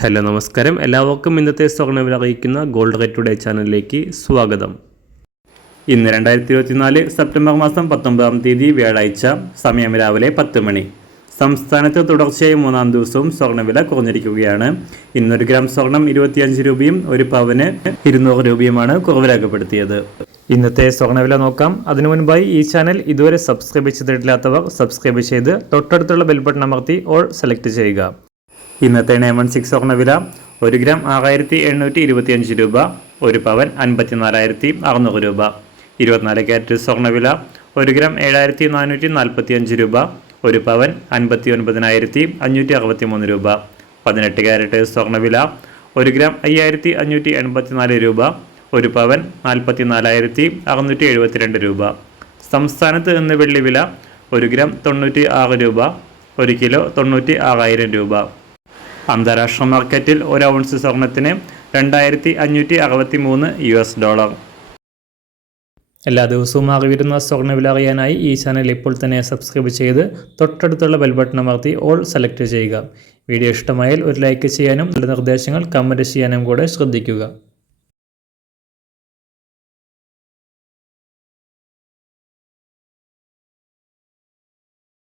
Hello നമസ്കാരം, എല്ലാവർക്കും ഇന്നത്തെ സ്വർണ്ണവില അറിയിക്കുന്ന ഗോൾഡ് റേറ്റ് ടുഡേ ചാനലിലേക്ക് സ്വാഗതം. ഇന്ന് 2024 സെപ്റ്റംബർ മാസം 19 തീയതി വ്യാഴാഴ്ച, സമയം രാവിലെ 10 മണി. സംസ്ഥാനത്ത് തുടർച്ചയായി മൂന്നാം ദിവസവും സ്വർണ്ണവില കുറഞ്ഞിരിക്കുകയാണ്. ഇന്നൊരു ഗ്രാം സ്വർണം 25 രൂപയും ഒരു പവന് 200 രൂപയുമാണ് കുറവ് രേഖപ്പെടുത്തിയത്. ഇന്നത്തെ സ്വർണ്ണവില നോക്കാം. അതിനു മുൻപായി ഈ ചാനൽ ഇതുവരെ സബ്സ്ക്രൈബ് ചെയ്തിട്ടില്ലാത്തവർ സബ്സ്ക്രൈബ് ചെയ്ത് തൊട്ടടുത്തുള്ള ബെൽ ബട്ടൺ അമർത്തി ഓൾ സെലക്ട് ചെയ്യുക. ഇന്നത്തെ 916 സ്വർണ്ണവില 1 ഗ്രാം 6825 രൂപ, ഒരു പവൻ 54,600 രൂപ. 24 ക്യാരറ്റ് സ്വർണ്ണവില 1 ഗ്രാം 7445 രൂപ, ഒരു പവൻ 59,563 രൂപ. 18 ക്യാരറ്റ് സ്വർണ്ണവില 1 ഗ്രാം 5584 രൂപ, ഒരു പവൻ 44,672 രൂപ. സംസ്ഥാനത്ത് ഇന്ന് വെള്ളിവില 1 ഗ്രാം 96 രൂപ, 1 കിലോ 96,000 രൂപ. അന്താരാഷ്ട്ര മാർക്കറ്റിൽ ഒരു ഔൺസ് സ്വർണത്തിന് $2,563. എല്ലാ ദിവസവും അറിവിരുന്ന സ്വർണ്ണവില അറിയാനായി ഈ ചാനൽ ഇപ്പോൾ തന്നെ സബ്സ്ക്രൈബ് ചെയ്ത് തൊട്ടടുത്തുള്ള ബെൽ ബട്ടൺ അമർത്തി ഓൾ സെലക്ട് ചെയ്യുക. വീഡിയോ ഇഷ്ടമായാൽ ഒരു ലൈക്ക് ചെയ്യാനും നല്ല നിർദ്ദേശങ്ങൾ കമൻറ്റ് ചെയ്യാനും കൂടെ ശ്രദ്ധിക്കുക.